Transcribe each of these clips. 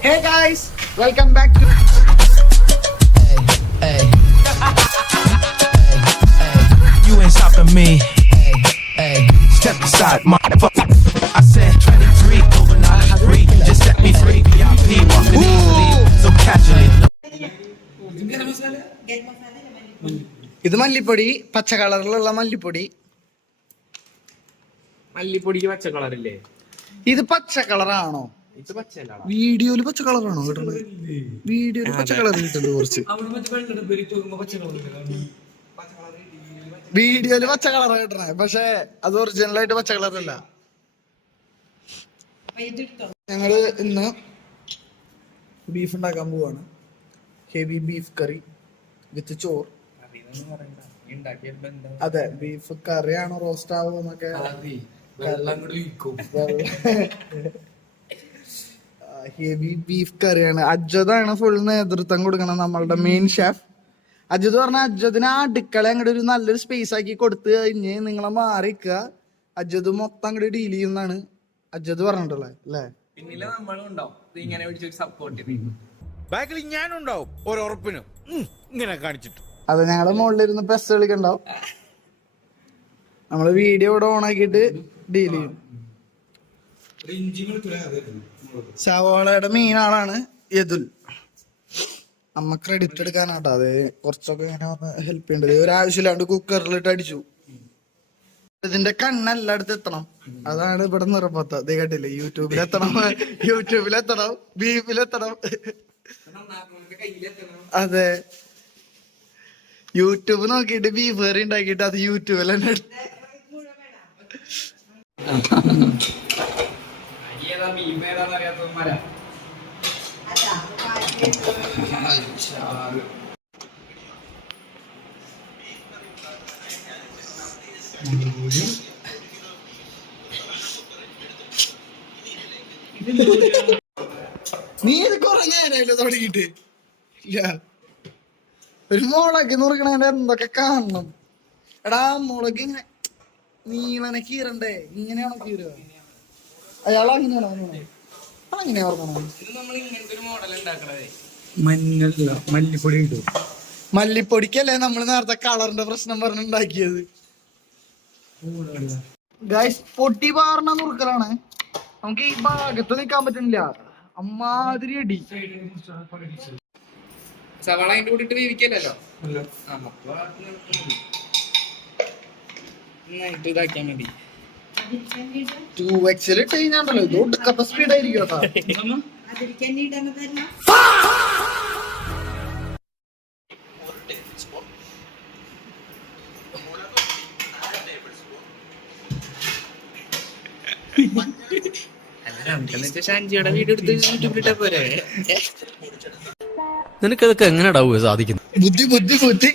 Hey guys, welcome back to Hey, you ain't stopping me. Hey, step aside, motherfucker. I said 23 over 93. Just set me free. VIP walking easily, so casually. ഇത് മല്ലിപ്പൊടി, പച്ച കളറിലുള്ള മല്ലിപ്പൊടി. മല്ലിപ്പൊടിക്ക് പച്ച കളറില്ലേ? ഇത് പച്ച കളറാണോ? ഇത് പച്ചല്ല. വീഡിയോയില് പച്ച കളറാണോ കിട്ടുന്നത്? വീഡിയോയില് പച്ച കളർ കിട്ടുന്നത് കുറച്ച്. വീഡിയോയില് പച്ച കളറാ കിട്ടണേ, പക്ഷെ അത് ഒറിജിനൽ ആയിട്ട് പച്ച കളറല്ല. ഞങ്ങള് ഇന്ന് ബീഫ് ഉണ്ടാക്കാൻ പോവാണ്. ഹെവി ബീഫ് കറി വിത്ത് ചോറ്. അതെ, ബീഫ് കറിയാണോ റോസ്റ്റ് ആവുമെന്നൊക്കെ ഹെവി ബീഫ് കറിയാണ്. അജ്വതാണ് ഫുൾ നേതൃത്വം കൊടുക്കണം, നമ്മളുടെ മെയിൻ ഷെഫ് അജ്വത്. പറഞ്ഞ അജ്വതിന് ആ അടുക്കള അങ്ങോട്ട് ഒരു നല്ലൊരു സ്പേസ് ആക്കി കൊടുത്ത് കഴിഞ്ഞ് നിങ്ങളെ മാറിക്കുക, അജ്വത് മൊത്തം അങ്ങോട്ട് ഡീൽ ചെയ്യുന്നതാണ് അജ്വത് പറഞ്ഞിട്ടുള്ളത് അല്ലേ? പിന്നില് നമ്മളും ഉണ്ടാവും ഇങ്ങനെ സപ്പോർട്ട്. ബാക്കിൽ ഞാനുണ്ടാവും ഒരുറപ്പിനും ഇങ്ങനെ കാണിച്ചിട്ട്. അത് ഞങ്ങള് മുകളിലിരുന്ന് പെസ് കളിക്കണ്ടാവും. നമ്മള് വീഡിയോ ഇവിടെ ഓൺ ആക്കിയിട്ട് ഡീൽ ചെയ്യും. സവാളയുടെ മെയിൻ ആളാണ് യദുൽ. അമ്മ ക്രെഡിറ്റ് എടുക്കാനാട്ടോ, അത് കുറച്ചൊക്കെ ഇങ്ങനെ വന്ന് ഹെൽപ്പ് ചെയ്യേണ്ടത്. ഒരാവശ്യമില്ലാണ്ട് കുക്കറിലിട്ട് അടിച്ചു. ഇതിന്റെ കണ്ണെല്ലായിടത്ത് എത്തണം, അതാണ് ഇവിടെ നിർബന്ധം. ഇത് കേട്ടില്ലേ, യൂട്യൂബിലെത്തണം, യൂട്യൂബിലെത്തണം, ബീഫിലെത്തണം. അതെ, യൂട്യൂബ് നോക്കിയിട്ട് ബീഫ് കറി ഉണ്ടാക്കിയിട്ട് അത് യൂട്യൂബിൽ തന്നെ നീ ഇത് കുറെ നേരമല്ലോ തുടങ്ങിയിട്ട്. ഇല്ല, ഒരു മുളക് നുറുക്കണേന്റെ എന്തൊക്കെ കാണണം. എടാ, മുളക് ഇങ്ങനെ നീളനെ കീറണ്ടേ? ഇങ്ങനെയാണോ കീറുക? അയാൾ അങ്ങനെയാണോ? അങ്ങനെ ഓർക്കണം. മല്ലിപ്പൊടി ഇടും. മല്ലിപ്പൊടിക്കല്ലേ നമ്മൾ നേരത്തെ കളറിന്റെ പ്രശ്നം പറഞ്ഞുണ്ടാക്കിയത്. ഗൈസ്, പൊട്ടി പാർന്ന നുറുക്കലാണ്. നമുക്ക് ഈ ഭാഗത്ത് നിൽക്കാൻ പറ്റുന്നില്ല, അമ്മാതിരി അടി. സവാള അതിന്റെ കൂടെ ഇട്ട് വേവിക്കല്ലോ, ഇതാക്കിയാ മതി. 2x ഇട്ട് കഴിഞ്ഞാണ്ടല്ലോ ഇത് ഒടുക്കത്തെ സ്പീഡ് ആയിരിക്കും കേട്ടോ. ഷാൻജിയുടെ വീഡിയോ എടുത്ത് യൂട്യൂബിലിട്ടാ പോരെ? നിനക്കതൊക്കെ എങ്ങനെയാ സാധിക്കുന്നത്? ബുദ്ധി ബുദ്ധി ബുദ്ധി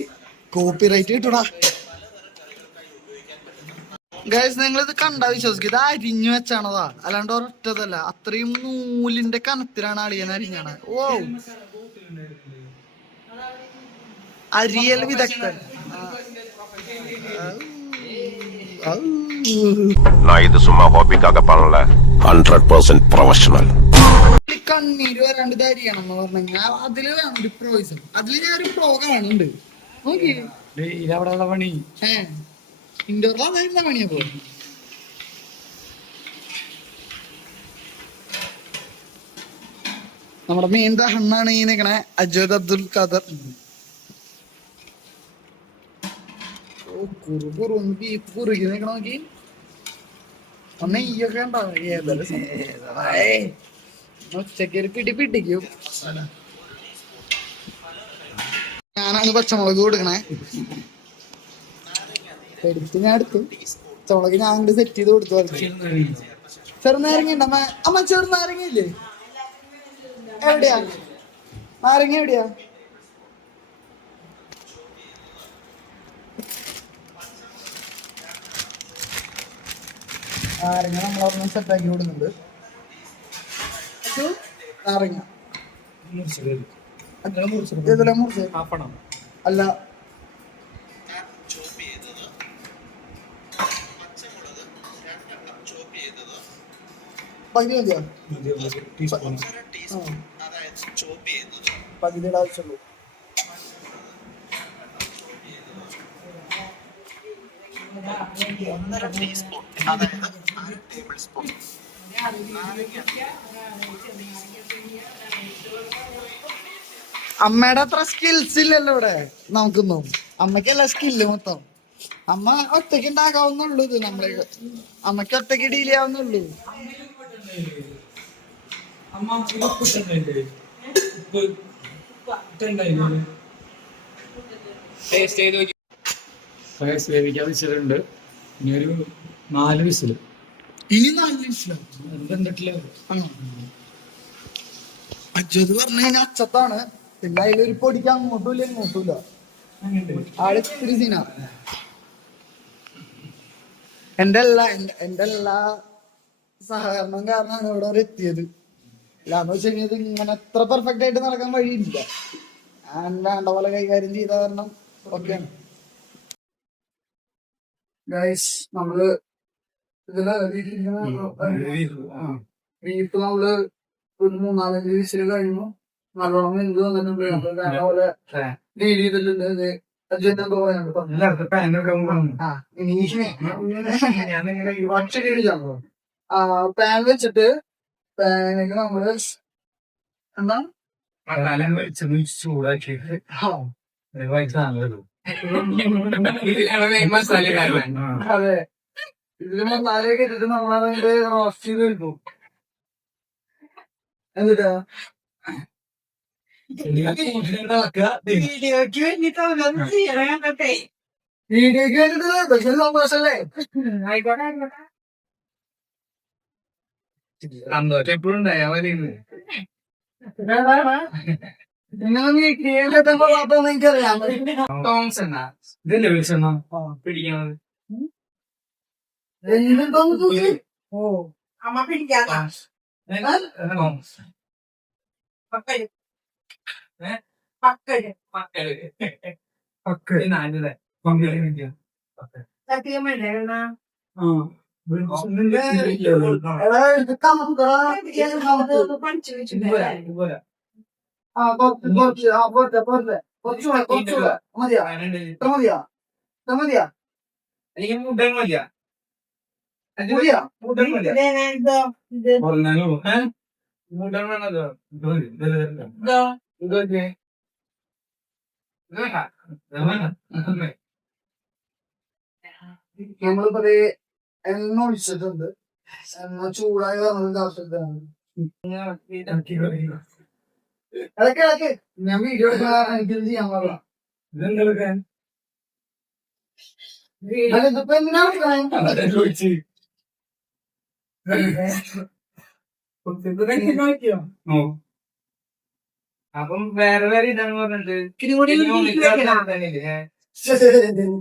കോപ്പിറൈറ്റ് കിട്ടൂടാ. ഗൈസ്, നിങ്ങളിത് കണ്ടാ വിശ്വസിക്കും, ഇത് അരിഞ്ഞു വെച്ചാണതാ, അല്ലാണ്ട് ഒരൊറ്റതല്ല. അത്രയും നൂലിന്റെ കനത്തിലാണ് അളിയൻ അരിഞ്ഞാണ്. ഓ, അരിയൽ വിദഗ്ധൻ. நான் இது சும்மா ஹாபிக்காக பண்ணல, 100% ப்ரொஃபஷனல். കണ്ണീര് വരാണ്ട് ഇത് അരിയണം എന്ന് പറഞ്ഞാൽ അതില് വേണം ഒരു പ്രോയിസം. അതില് ഞാൻ ഒരു പ്രോ കാണുന്നുണ്ട്. നോക്കി അവിടെ പണി ഇൻഡോറിലാ പണിയാ പോ. നമ്മുടെ മെയിൻ ദഹണ്ണാണ് ഈ നിക്കണേ അജ്വത് അബ്ദുൽ ഖാദർ. ബീഫ് കുറുകി നിക്കണ നോക്കി. നെയ്യൊക്കെ ഉണ്ടാവും. ഉച്ചക്ക് ഒരു പിടി പിടിക്കും. ഞാനാണ് പച്ചമുളക് കൊടുക്കണേ. എടുത്ത് ഞാൻ എടുത്തു പച്ചമുളക്, ഞാൻ അങ്ങോട്ട് സെറ്റ് ചെയ്ത് കൊടുത്തു. ചെറുനാരങ്ങ ഉണ്ടമ്മ? അമ്മ ചെറുനാരങ്ങ ഇല്ലേ? എവിടെയാ നാരങ്ങ? എവിടെയാ? നാരങ്ങ നമ്മളൊരെണ്ണം സെറ്റാക്കി കൊടുക്കുന്നുണ്ട്. നാരങ്ങ ഇതെല്ലാം മുറിച്ച് അല്ല, പകുതി മതിയോ? പകുതിയുടെ ആവശ്യമുള്ളൂ. അമ്മയുടെ അത്ര സ്കിൽസ് ഇല്ലല്ലോ ഇവിടെ നമുക്കൊന്നും. അമ്മയ്ക്കല്ല സ്കില്ല് മൊത്തം. അമ്മ ഒറ്റയ്ക്ക് ഉണ്ടാക്കാവുന്നുള്ളൂ. ഇത് നമ്മളെ അമ്മയ്ക്ക് ഒറ്റയ്ക്ക് ഡീൽ ചെയ്യാവുന്നുള്ളൂ. ടേസ്റ്റ് ചെയ്ത് നോക്കി. വേവിക്കാൻ വെച്ചിട്ടുണ്ട്. ഇനി ഒരു 4 വിസില്. ഇനി 4 വിസിലോ? അച്ഛത് പറഞ്ഞു കഴിഞ്ഞാൽ അച്ചത്താണ്. പിന്നെ അതിലൊരു പൊടിക്ക് അങ്ങോട്ടും ഇല്ല ഇങ്ങോട്ടും ഇല്ല. ആള് ഇത്തിരി സീന. എന്റെ എല്ലാ സഹകരണം കാരണമാണ് ഇവിടെ വരെ എത്തിയത്. ഇല്ലാന്ന് വെച്ച് കഴിഞ്ഞാൽ ഇങ്ങനെ എത്ര പെർഫെക്റ്റ് ആയിട്ട് നടക്കാൻ വഴിയില്ല. ഞാൻ വേണ്ട പോലെ കൈകാര്യം ചെയ്ത കാരണം ഒക്കെയാണ്. ഗൈസ് നമ്മള് ഇതില് ബീഫ് നമ്മള് ഒരു 3-4 വിസില് കഴിഞ്ഞു. നല്ലോണം എന്ത് വന്നിട്ടുണ്ട്. വേണ്ട പോലെ ഡീൽ ചെയ്തിട്ടുണ്ട്. പാൻ വെച്ചിട്ട് പാനിലേക്ക് നമ്മള് എന്താ ചൂടാക്കിയിട്ട് അതെ ഇതില് മസാലയൊക്കെ ഇട്ടിട്ട് നമ്മളതിന്റെ റോസ്റ്റ് ചെയ്ത് എടുക്കും. എന്നിട്ടാ വീഡിയോക്ക് വേണ്ടിട്ട് പക്ഷെ സന്തോഷല്ലേ? സന്തോഷം എപ്പോഴും ഉണ്ടായാ മതി. നിങ്ങൾ വീട്ടിലെത്തുമ്പോ മാത്രം എനിക്കറിയാം. ഇതല്ലേ വിളിച്ചെണ്ണ പിടിക്കണത്? ഓ അമ്മ പിടിക്കാത്ത പഠിച്ചു വെച്ചിട്ടുണ്ട്. എനിക്ക് മുട്ടൻ മതിയാ. മുട്ടൻ വേണതോ? ഇതൊക്കെ നമ്മളിപ്പോ എണ്ണ ഒഴിച്ചിട്ടുണ്ട്. എണ്ണ ചൂടായി വന്നതിന്റെ ആവശ്യത്തിലാണ്. ഇടയ്ക്ക് ഞാൻ വീഡിയോ എടുക്കാൻ എനിക്കിത് ചെയ്യാൻ പാടില്ല. ഇതിപ്പോ എന്തിനാ അപ്പം വേറെ ഇതാന്ന് പറഞ്ഞിട്ട്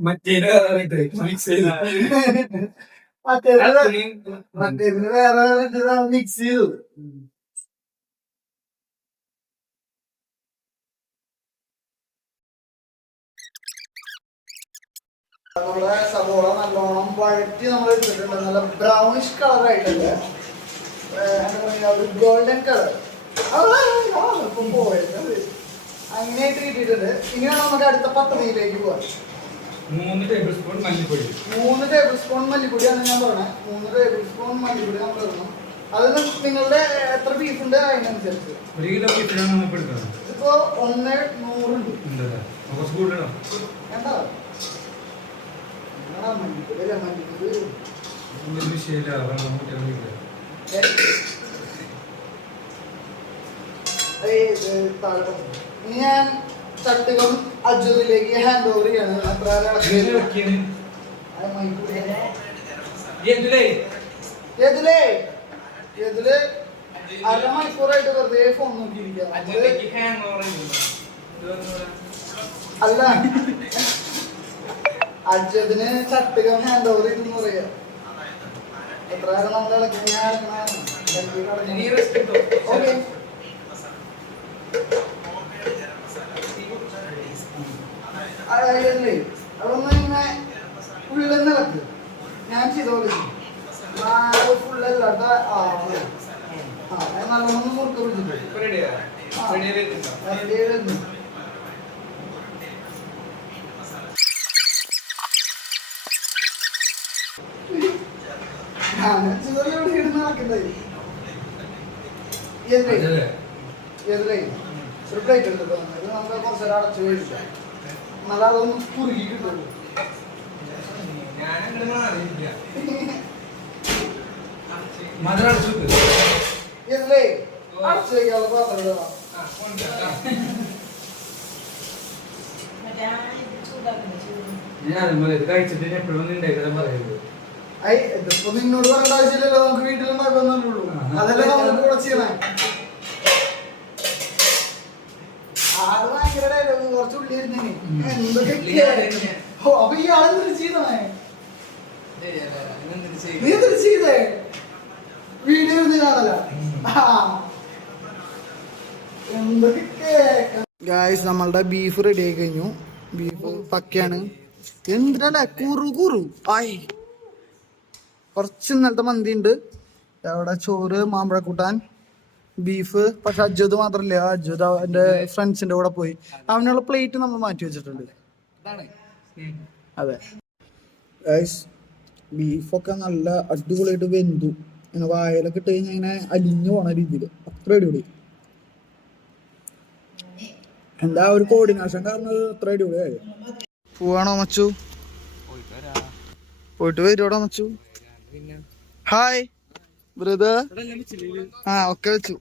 മറ്റേതിന് വേറെ മിക്സ് ചെയ്തു. നമ്മുടെ സവോള നല്ലോണം വഴറ്റി നമ്മൾ എടുത്തിട്ടുണ്ട്. നല്ല ബ്രൗണിഷ് കളർ ആയിട്ടുണ്ട്. എന്താ പറയാ, ഒരു ഗോൾഡൻ കളർ ഇപ്പം പോയത് അങ്ങനെയായിട്ട് കിട്ടിയിട്ടുണ്ട്. ഇങ്ങനെയാണ് നമുക്ക് അടുത്ത പദ്ധതിയിലേക്ക് പോവാം. 3 ടേബിൾ സ്പൂൺ മല്ലിപ്പൊടി. 3 ടേബിൾ സ്പൂൺ മല്ലിപ്പൊടിയാണ് ഞാൻ പറഞ്ഞത്. 3 ടേബിൾ സ്പൂൺ മല്ലിപ്പൊടി നമ്മൾ ഇടണം. അത് നിങ്ങളുടെ എത്ര ബീഫ് ഉണ്ട് അതിനനുസരിച്ച്. 1 കിലോ ബീഫിനാണ് നമ്മൾ എടുക്കുന്നത്. ഇതിപ്പോ 1:100 ഉണ്ട്. കുറച്ച് കൂടുതലോ? കണ്ടോ മല്ലിപ്പൊടി ഇനി ഞാൻ ചട്ടുകം അജുദിലേക്ക് ഹാൻഡ് ഓവർ ചെയ്യാണ്. അത്ര അരമണിക്കൂറായിട്ട് വെറുതെ ഫോൺ നോക്കിയിരിക്കുക. അല്ല അജദിന് ചട്ടുകം ഹാൻഡ് ഓവർ ചെയ്തെന്ന് പറയാ. എത്ര നേരം നമ്മൾ ഓക്കെ. അതൊന്ന് ഇങ്ങനെ ഫുള്ളെന്ന് ഇളക്ക്. ഞാൻ ചെയ്തോളൂ. ഫുള്ളല്ലാത്ത നല്ല അതൊന്നും കുറുകി കിട്ടുള്ളൂ. ഇതിലേ അടച്ചു വയ്ക്കാനുള്ള പാത്രം ഇടണം. കഴിച്ചിട്ട് എപ്പോഴും ഉണ്ടായിക്കാൻ പറയുന്നത്. ഇതിപ്പോ നിന്നോട് പറയേണ്ട ആവശ്യമില്ലല്ലോ, നമുക്ക് വീട്ടിലുണ്ടാക്കുന്നുള്ളൂ. അതല്ലേ നമ്മൾ കൂടെ ചെയ്യണേ. ആള് ഭയങ്കര ഡയലോഗ്, കുറച്ച് ഉള്ളി ഇരുന്നേ എന്തൊക്കെ. അപ്പൊ ഈ ആളെന്തൊരു ചെയ്തേ, നീ എന്തൊരു ചെയ്തേ വീഡിയോ കാണല എന്തൊക്കെ. ഗായ്സ് നമ്മളുടെ ബീഫ് റെഡി ആയി കഴിഞ്ഞു. ബീഫ് പക്കയാണ്. എന്തിനല്ലേ കുറു ആയി. കുറച്ച് ഇന്നലത്തെ മന്തി ഉണ്ട്, അവിടെ ചോറ്, മാമ്പഴക്കൂട്ടാൻ, ബീഫ്. പക്ഷെ അജ്വത് മാത്രല്ല, അജ്വത് അവന്റെ ഫ്രണ്ട്സിന്റെ കൂടെ പോയി. അവനുള്ള പ്ലേറ്റ് നമ്മൾ മാറ്റി വെച്ചിട്ടുണ്ട്. അതെ ഗൈസ്, ബീഫൊക്കെ നല്ല അടിപൊളിയായിട്ട് വെന്തു. ഇങ്ങനെ വായലൊക്കെ ഇട്ട് കഴിഞ്ഞാൽ ഇങ്ങനെ അലിഞ്ഞു പോണ രീതിയിൽ അത്ര അടിപൊളി. എന്താ ഒരു കോർഡിനേഷൻ കാരണം അത്ര അടിപൊളിയായി. പോവാണോ മച്ചു? പോയിട്ട് വരുവാടോ മച്ചു. Hi brother. ആ ഒക്കെ വെച്ചു.